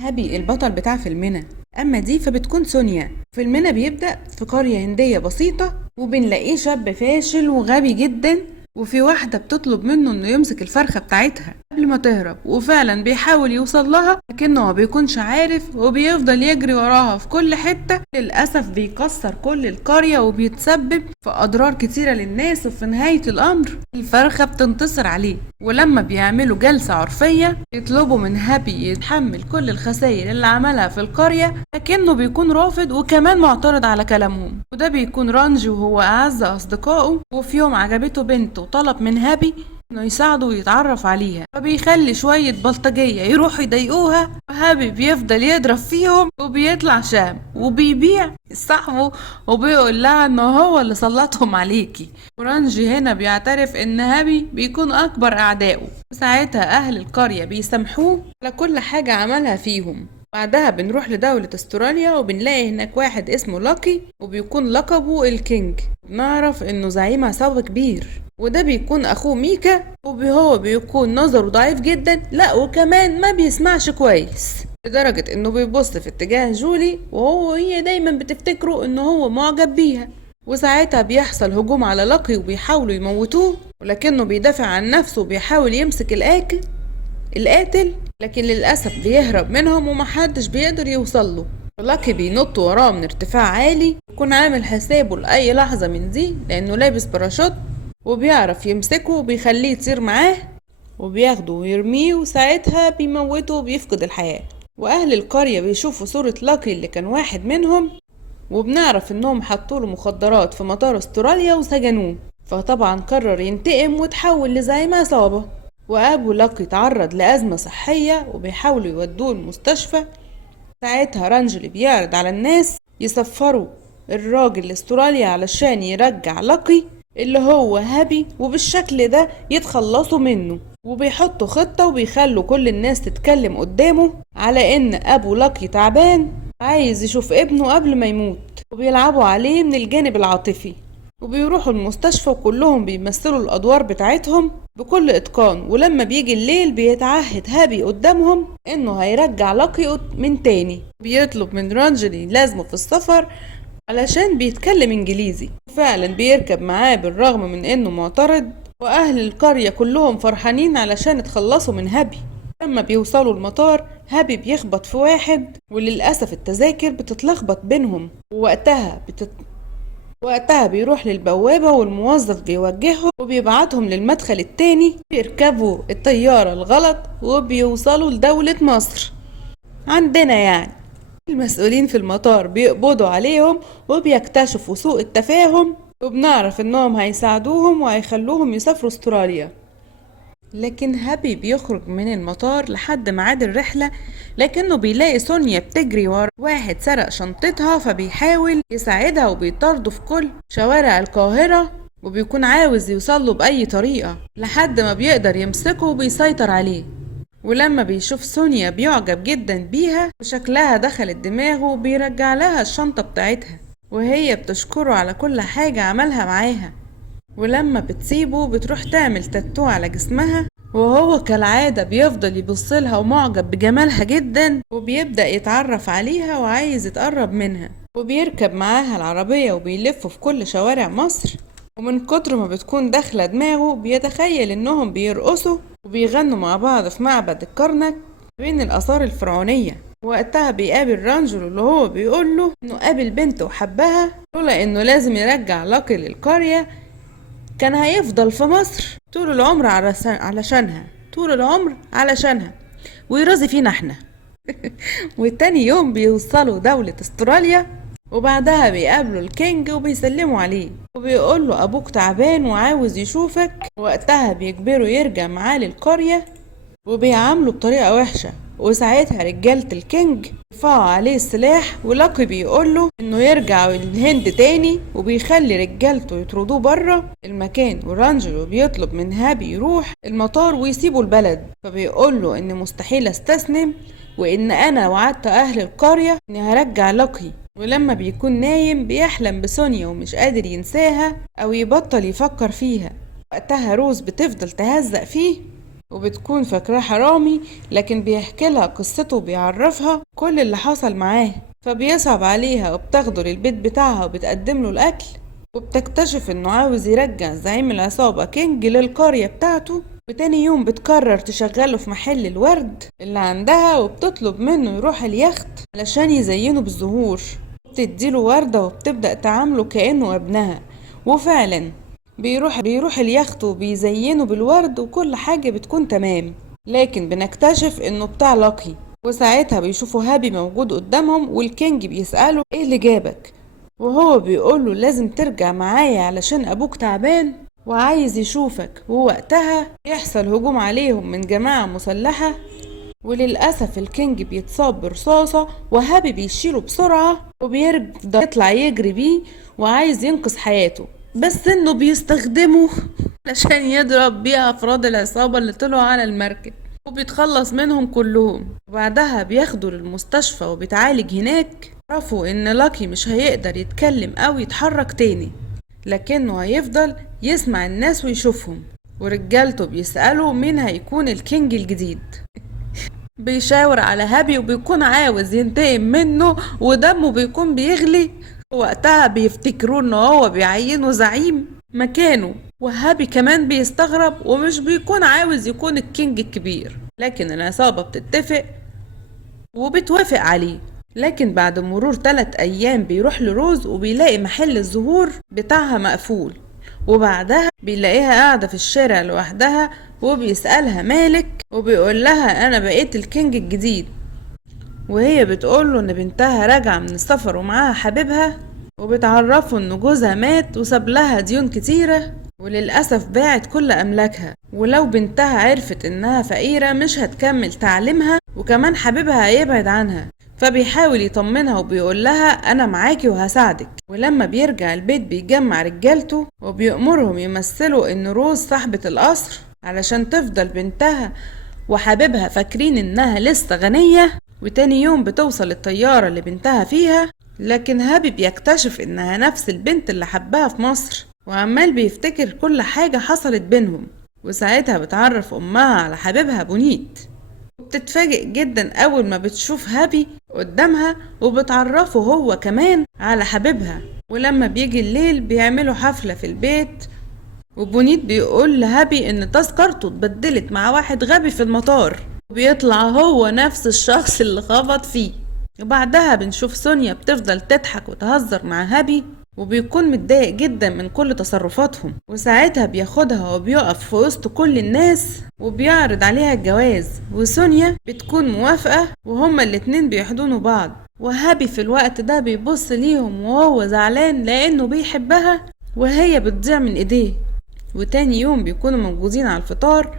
هابي البطل بتاع فيلمنا. اما دي فبتكون سونيا. فيلمنا بيبدأ في قرية هندية بسيطة، وبنلاقيه شاب فاشل وغبي جدا، وفي واحدة بتطلب منه انه يمسك الفرخة بتاعتها قبل ما تهرب، وفعلا بيحاول يوصل لها لكنه ما بيكونش عارف، وبيفضل يجري وراها في كل حتة. للأسف بيكسر كل القرية وبيتسبب في أضرار كتيرة للناس، وفي نهاية الأمر الفرخة بتنتصر عليه. ولما بيعملوا جلسة عرفية يطلبوا من هابي يتحمل كل الخسائر اللي عملها في القرية، لكنه بيكون رافض وكمان معترض على كلامهم. وده بيكون رانجي وهو أعز أصدقائه، وفي يوم عجبته بنته وطلب من هابي انه يساعده ويتعرف عليها، فبيخلي شوية بلطجية يروحوا يضايقوها، وهابي بيفضل يضرب فيهم وبيطلع شام وبيبيع صاحبه، وبيقول لها انه هو اللي سلطهم عليكي. ورانجي هنا بيعترف ان هابي بيكون اكبر اعدائه، وساعتها اهل القرية بيسامحوه على كل حاجة عملها فيهم. بعدها بنروح لدولة استراليا، وبنلاقي هناك واحد اسمه لاكي، وبيكون لقبه الكينج. بنعرف انه زعيم عصابة كبير، وده بيكون اخوه ميكا، وهو بيكون نظره ضعيف جدا، لا وكمان ما بيسمعش كويس، لدرجة انه بيبص في اتجاه جولي، وهي دايما بتفتكره انه هو معجب بيها. وساعتها بيحصل هجوم على لاكي وبيحاولوا يموتوه، ولكنه بيدافع عن نفسه وبيحاول يمسك القاتل، لكن للأسف بيهرب منهم ومحدش بيقدر يوصله. لاكي بينط وراه من ارتفاع عالي، يكون عامل حسابه لأي لحظة من دي لأنه لابس باراشوت، وبيعرف يمسكه وبيخليه يطير معاه، وبياخده ويرميه، وساعتها بيموته وبيفقد الحياة. وأهل القرية بيشوفوا صورة لاكي اللي كان واحد منهم، وبنعرف انهم حطوله مخدرات في مطار استراليا وسجنوه، فطبعا قرر ينتقم وتحول لزعيم عصابة. وابو لاكي تعرض لأزمة صحية وبيحاولوا يودوه المستشفى. ساعتها رانجلي بيعرض على الناس يسفروا الراجل لاستراليا علشان يرجع لاكي اللي هو هابي، وبالشكل ده يتخلصوا منه. وبيحطوا خطة وبيخلوا كل الناس تتكلم قدامه على ان ابو لاكي تعبان عايز يشوف ابنه قبل ما يموت، وبيلعبوا عليه من الجانب العاطفي. وبيروحوا المستشفى وكلهم بيمثلوا الادوار بتاعتهم بكل اتقان. ولما بيجي الليل بيتعهد هابي قدامهم انه هيرجع لاكي من تاني. بيطلب من رانجلي لازمه في السفر علشان بيتكلم انجليزي، وفعلا بيركب معاه بالرغم من انه معترض. واهل القرية كلهم فرحانين علشان اتخلصوا من هابي. لما بيوصلوا المطار هابي بيخبط في واحد، وللأسف التذاكر بتتلخبط بينهم، وقتها بيروح للبوابة والموظف بيوجههم وبيبعتهم للمدخل التاني. بيركبوا الطيارة الغلط وبيوصلوا لدولة مصر عندنا يعني. المسؤولين في المطار بيقبضوا عليهم وبيكتشفوا سوء التفاهم، وبنعرف انهم هيساعدوهم وهيخلوهم يسافروا استراليا. لكن هابي بيخرج من المطار لحد ميعاد الرحلة، لكنه بيلاقي سونيا بتجري ورا واحد سرق شنطتها، فبيحاول يساعدها وبيطارده في كل شوارع القاهرة، وبيكون عاوز يوصله بأي طريقة لحد ما بيقدر يمسكه وبيسيطر عليه. ولما بيشوف سونيا بيعجب جدا بيها وشكلها دخلت دماغه، وبيرجع لها الشنطة بتاعتها، وهي بتشكره على كل حاجة عملها معاها. ولما بتسيبه بتروح تعمل تاتو على جسمها، وهو كالعادة بيفضل يبصلها ومعجب بجمالها جدا، وبيبدأ يتعرف عليها وعايز يتقرب منها. وبيركب معاها العربية وبيلفوا في كل شوارع مصر، ومن كتر ما بتكون داخلة دماغه بيتخيل انهم بيرقصوا وبيغنوا مع بعض في معبد الكرنك بين الآثار الفرعونية. وقتها بيقابل رانجلو اللي هو بيقوله انه قابل بنت وحبها، لولا انه لازم يرجع لاكي للقرية كان هيفضل في مصر طول العمر علشانها، طول العمر علشانها، ويرازي فينا احنا. والتاني يوم بيوصلوا دولة استراليا، وبعدها بيقابلوا الكينج وبيسلموا عليه، وبيقول له ابوك تعبان وعاوز يشوفك. وقتها بيجبره يرجع معاه للقرية، وبيعامله بطريقة وحشة. وساعتها رجالة الكينج رفعوا عليه السلاح، ولاكي بيقوله انه يرجع الهند تاني، وبيخلي رجالته يطردوه بره المكان. ورانجلو بيطلب من هابي يروح المطار ويسيبوا البلد، فبيقوله ان مستحيل استسلم، وان انا وعدت اهل القرية اني هرجع لاكي. ولما بيكون نايم بيحلم بسونيا ومش قادر ينساها او يبطل يفكر فيها. وقتها روز بتفضل تهزق فيه، وبتكون فاكراه حرامي، لكن بيحكي لها قصته وبيعرفها كل اللي حصل معاه، فبيصعب عليها وبتاخده للبيت بتاعها وبتقدم له الأكل، وبتكتشف انه عاوز يرجع زعيم العصابة كينج للقرية بتاعته. وتاني يوم بتقرر تشغله في محل الورد اللي عندها، وبتطلب منه يروح اليخت علشان يزينه بالزهور، بتديله وردة وبتبدأ تعامله كأنه ابنها. وفعلا بيروح اليخت وبيزينه بالورد وكل حاجة بتكون تمام، لكن بنكتشف انه بتاع لاكي. وساعتها بيشوفوا هابي موجود قدامهم، والكينج بيسأله ايه اللي جابك، وهو بيقوله لازم ترجع معايا علشان ابوك تعبان وعايز يشوفك. ووقتها يحصل هجوم عليهم من جماعة مسلحة، وللأسف الكينج بيتصاب برصاصة، وهابي بيشيله بسرعة وبيرجع يطلع يجري بيه وعايز ينقذ حياته، بس انه بيستخدمه علشان يضرب بيه افراد العصابة اللي طلعوا على المركب، وبيتخلص منهم كلهم. وبعدها بياخدوا للمستشفى وبيتعالج هناك. عرفوا ان لاكي مش هيقدر يتكلم او يتحرك تاني، لكنه هيفضل يسمع الناس ويشوفهم. ورجالته بيسألوا مين هيكون الكينج الجديد. بيشاور على هابي وبيكون عاوز ينتقم منه ودمه بيكون بيغلي. وقتها بيفتكروا ان هو بيعينه زعيم مكانه، وهابي كمان بيستغرب ومش بيكون عاوز يكون الكينج الكبير، لكن العصابة بتتفق وبتوافق عليه. لكن بعد مرور 3 أيام بيروح لروز وبيلاقي محل الزهور بتاعها مقفول، وبعدها بيلاقيها قاعدة في الشارع لوحدها، وبيسألها مالك، وبيقول لها أنا بقيت الكينج الجديد. وهي بتقوله إن بنتها راجعة من السفر ومعاها حبيبها، وبتعرفه إن جوزها مات وساب لها ديون كتيرة، وللأسف باعت كل أملاكها، ولو بنتها عرفت إنها فقيرة مش هتكمل تعليمها، وكمان حبيبها هيبعد عنها. فبيحاول يطمنها وبيقول لها أنا معاكي وهساعدك. ولما بيرجع البيت بيجمع رجالته وبيأمرهم يمثلوا إن روز صاحبة القصر علشان تفضل بنتها وحبيبها فاكرين إنها لسه غنية. وتاني يوم بتوصل الطيارة اللي بنتها فيها، لكن هابي بيكتشف إنها نفس البنت اللي حبها في مصر، وعمال بيفتكر كل حاجة حصلت بينهم. وساعتها بتعرف أمها على حبيبها بونيت، وبتتفاجئ جدا أول ما بتشوف هابي قدامها، وبتعرفه هو كمان على حبيبها. ولما بيجي الليل بيعملوا حفلة في البيت، وبونيت بيقول لهابي إن تذكرته اتبدلت مع واحد غبي في المطار، وبيطلع هو نفس الشخص اللي خبط فيه. وبعدها بنشوف سونيا بتفضل تضحك وتهزر مع هابي، وبيكون متضايق جدا من كل تصرفاتهم. وساعتها بياخدها وبيقف في وسط كل الناس وبيعرض عليها الجواز، وسونيا بتكون موافقة، وهما الاتنين بيحضنوا بعض. وهابي في الوقت ده بيبص ليهم وهو زعلان لانه بيحبها وهي بتضيع من ايديه. وتاني يوم بيكونوا موجودين على الفطار،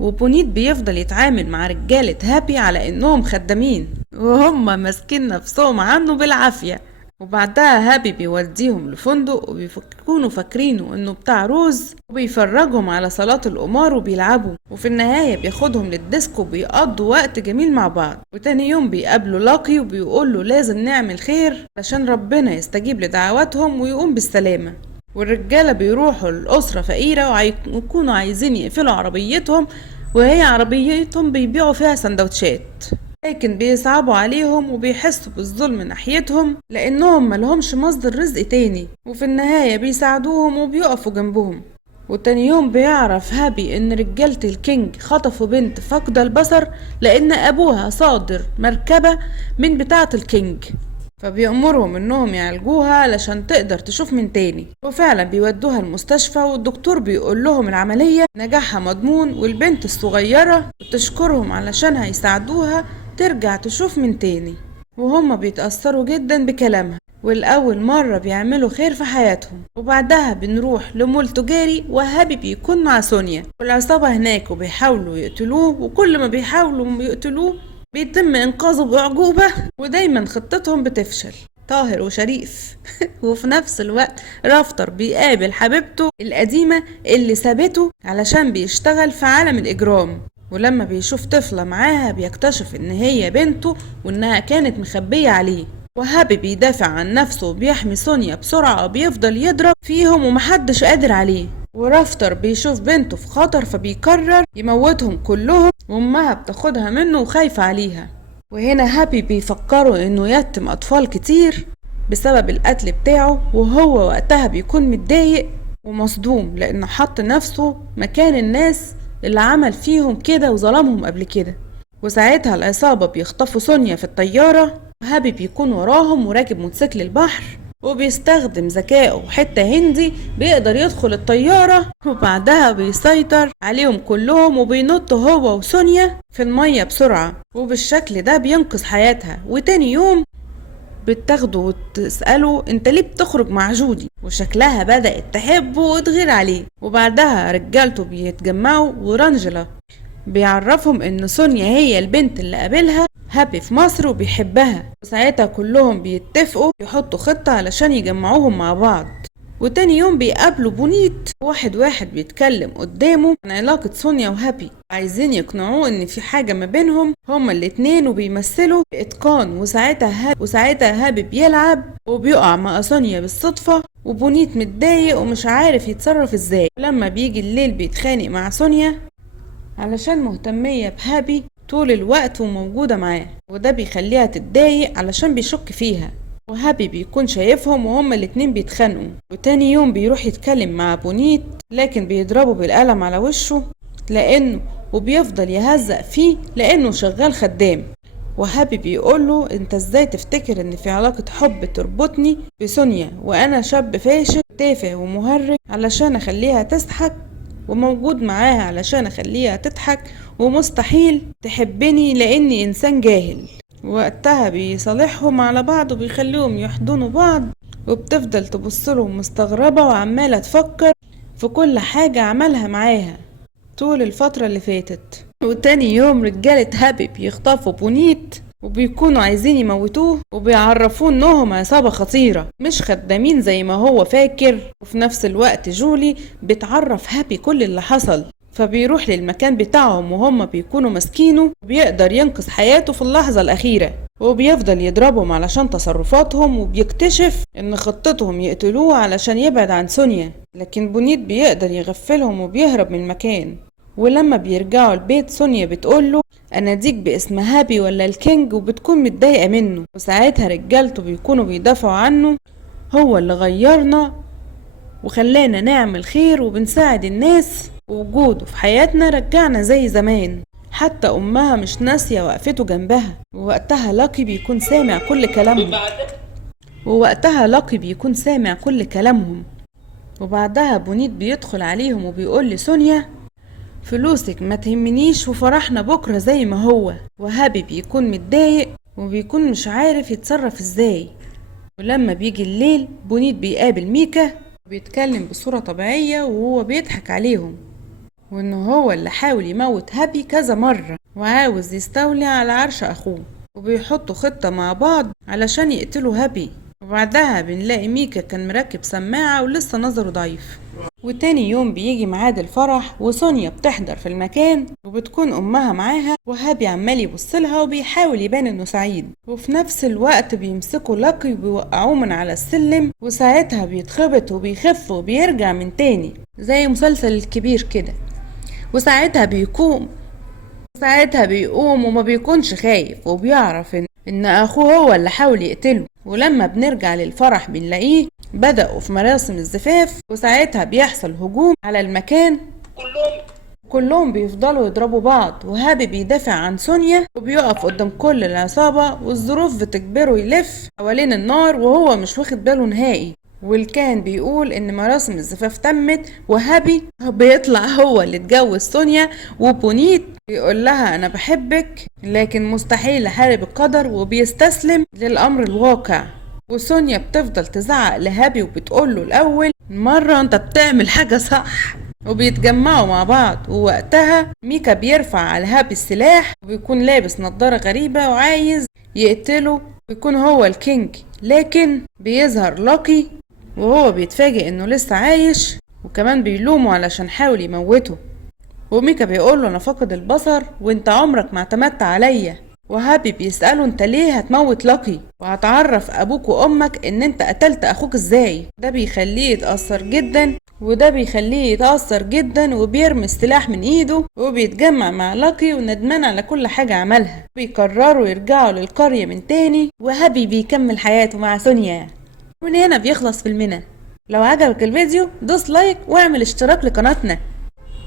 وبونيت بيفضل يتعامل مع رجالة هابي على انهم خدامين، وهم ماسكين نفسهم عنه بالعافية. وبعدها هابي بيوديهم لفندق وبيكونوا فاكرينه انه بتاع روز، وبيفرجهم على صلاة القمار وبيلعبوا، وفي النهاية بياخدهم للديسكو وبيقضوا وقت جميل مع بعض. وتاني يوم بيقابلوا لاكي وبيقوله لازم نعمل خير عشان ربنا يستجيب لدعواتهم ويقوم بالسلامة. والرجالة بيروحوا لأسرة فقيرة ويكونوا عايزين يقفلوا عربيتهم، وهي عربيتهم بيبيعوا فيها سندوتشات، لكن بيصعبوا عليهم وبيحسوا بالظلم ناحيتهم لأنهم ملهمش مصدر رزق تاني. وفي النهاية بيساعدوهم وبيقفوا جنبهم. وتاني يوم بيعرف هابي ان رجالة الكينج خطفوا بنت فاقدة البصر لان ابوها صادر مركبة من بتاعة الكينج، فبيأمرهم انهم يعالجوها علشان تقدر تشوف من تاني. وفعلا بيودوها المستشفى، والدكتور بيقول لهم العملية نجاحها مضمون، والبنت الصغيرة بتشكرهم علشان هيساعدوها ترجع تشوف من تاني. وهم بيتأثروا جدا بكلامها، والأول مرة بيعملوا خير في حياتهم. وبعدها بنروح لمول تجاري، وهابي بيكون مع سونيا والعصابة هناك وبيحاولوا يقتلوه، وكل ما بيحاولوا يقتلوه بيتم إنقاذه بأعجوبة، ودايما خطتهم بتفشل. طاهر وشريف وفي نفس الوقت رافتر بيقابل حبيبته القديمة اللي سابته علشان بيشتغل في عالم الإجرام، ولما بيشوف طفلة معاها بيكتشف إن هي بنته وإنها كانت مخبية عليه. وهابي بيدافع عن نفسه وبيحمي سونيا بسرعة وبيفضل يضرب فيهم ومحدش قادر عليه. ورافتر بيشوف بنته في خطر فبيقرر يموتهم كلهم، وامها بتاخدها منه وخايفة عليها. وهنا هابي بيفكروا انه يتم اطفال كتير بسبب القتل بتاعه، وهو وقتها بيكون متضايق ومصدوم لانه حط نفسه مكان الناس اللي عمل فيهم كده وظلمهم قبل كده. وساعتها العصابة بيخطفوا سونيا في الطيارة، وهابي بيكون وراهم وراكب موتوسيكل البحر، وبيستخدم ذكائه وحتة هندي بيقدر يدخل الطيارة، وبعدها بيسيطر عليهم كلهم وبينط هو وسونيا في المية بسرعة، وبالشكل ده بينقذ حياتها. وتاني يوم بتاخده وتسأله انت ليه بتخرج مع جودي، وشكلها بدأت تحبه وتغير عليه. وبعدها رجالته بيتجمعوا ورانجلا بيعرفهم ان سونيا هي البنت اللي قابلها هابي في مصر وبيحبها، وساعتها كلهم بيتفقوا يحطوا خطة علشان يجمعوهم مع بعض. وتاني يوم بيقابلوا بونيت، واحد بيتكلم قدامه عن علاقة سونيا وهابي، عايزين يقنعوه ان في حاجة ما بينهم هما الاتنين، وبيمثلوا بإتقان. وساعتها هابي بيلعب وبيقع مع سونيا بالصدفة، وبونيت متضايق ومش عارف يتصرف ازاي. لما بيجي الليل بيتخانق مع سونيا علشان مهتمية بهابي طول الوقت وموجودة معاه، وده بيخليها تتضايق علشان بيشك فيها. وهابي بيكون شايفهم وهما الاتنين بيتخانقوا. وتاني يوم بيروح يتكلم مع بونيت، لكن بيضربه بالقلم على وشه وبيفضل يهزق فيه لانه شغال خدام. وهابي بيقوله انت ازاي تفتكر ان في علاقة حب تربطني بسونيا وانا شاب فاشل تافه ومهرج علشان اخليها تضحك، وموجود معاها علشان اخليها تضحك، ومستحيل تحبني لاني انسان جاهل. وقتها بيصالحهم على بعض وبيخليهم يحضنوا بعض، وبتفضل تبصلهم مستغربة وعمالة تفكر في كل حاجة عملها معاها طول الفترة اللي فاتت. وتاني يوم رجالة هابي بيخطفوا بونيت وبيكونوا عايزين يموتوه، وبيعرفوه انهم عصابة خطيرة مش خدامين زي ما هو فاكر. وفي نفس الوقت جولي بتعرف هابي كل اللي حصل، فبيروح للمكان بتاعهم وهم بيكونوا ماسكينه، وبيقدر ينقذ حياته في اللحظة الأخيرة. وبيفضل يضربهم علشان تصرفاتهم، وبيكتشف ان خطتهم يقتلوه علشان يبعد عن سونيا، لكن بونيت بيقدر يغفلهم وبيهرب من المكان. ولما بيرجعوا البيت سونيا بتقوله اناديك باسم هابي ولا الكينج، وبتكون متضايقة منه. وساعتها رجالته بيكونوا بيدافعوا عنه، هو اللي غيرنا وخلانا نعمل خير وبنساعد الناس، ووجوده في حياتنا رجعنا زي زمان، حتى امها مش ناسية وقفته جنبها. ووقتها لاكي بيكون سامع كل كلامهم. وبعدها بونيت بيدخل عليهم وبيقول لسونيا فلوسك ما تهمنيش وفرحنا بكرة زي ما هو. وهابي بيكون متضايق وبيكون مش عارف يتصرف ازاي. ولما بيجي الليل بونيت بيقابل ميكا وبيتكلم بصورة طبيعية وهو بيضحك عليهم، وانه هو اللي حاول يموت هابي كذا مرة وعاوز يستولي على عرش اخوه، وبيحطوا خطة مع بعض علشان يقتلوا هابي. وبعدها بنلاقي ميكا كان مركب سماعة ولسه نظره ضعيف. وتاني يوم بيجي ميعاد الفرح، وسونيا بتحضر في المكان وبتكون امها معاها، وهابي عمال يبصلها وبيحاول يبان انه سعيد. وفي نفس الوقت بيمسكوا لاكي وبيوقعوه من على السلم، وساعتها بيتخبط وبيخف وبيرجع من تاني زي مسلسل الكبير كده. وساعتها بيقوم وما بيكونش خايف، وبيعرف ان اخوه هو اللي حاول يقتله. ولما بنرجع للفرح بنلاقيه بدأوا في مراسم الزفاف، وساعتها بيحصل هجوم على المكان، كلهم بيفضلوا يضربوا بعض، وهابي بيدافع عن سونيا وبيقف قدام كل العصابة، والظروف بتجبره يلف حوالين النار وهو مش واخد باله نهائي. والكاهن بيقول ان مراسم الزفاف تمت، وهابي بيطلع هو اللي اتجوز سونيا. وبونيت بيقول لها انا بحبك لكن مستحيل احارب القدر، وبيستسلم للامر الواقع. وسونيا بتفضل تزعق لهابي وبتقوله الاول مرة انت بتعمل حاجة صح، وبيتجمعوا مع بعض. ووقتها ميكا بيرفع على هابي السلاح وبيكون لابس نظارة غريبة وعايز يقتله ويكون هو الكينج، لكن بيظهر لاكي وهو بيتفاجئ انه لسه عايش، وكمان بيلومه علشان حاول يموته. وميكا بيقوله انا فاقد البصر وانت عمرك ما اعتمدت عليا. وهابي بيسأله انت ليه هتموت لاكي وهتعرف ابوك وامك ان انت قتلت اخوك ازاي. ده بيخليه يتأثر جدا وده بيخليه يتأثر جدا وبيرمي السلاح من ايده وبيتجمع مع لاكي وندمان على كل حاجة عملها. بيقرروا يرجعوا للقرية من تاني وهابي بيكمل حياته مع سونيا. ومن هنا بيخلص فيلمنا. لو عجبك الفيديو دوس لايك واعمل اشتراك لقناتنا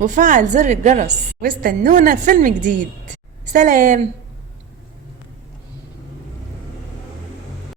وفعل زر الجرس واستنونا في فيلم جديد. سلام.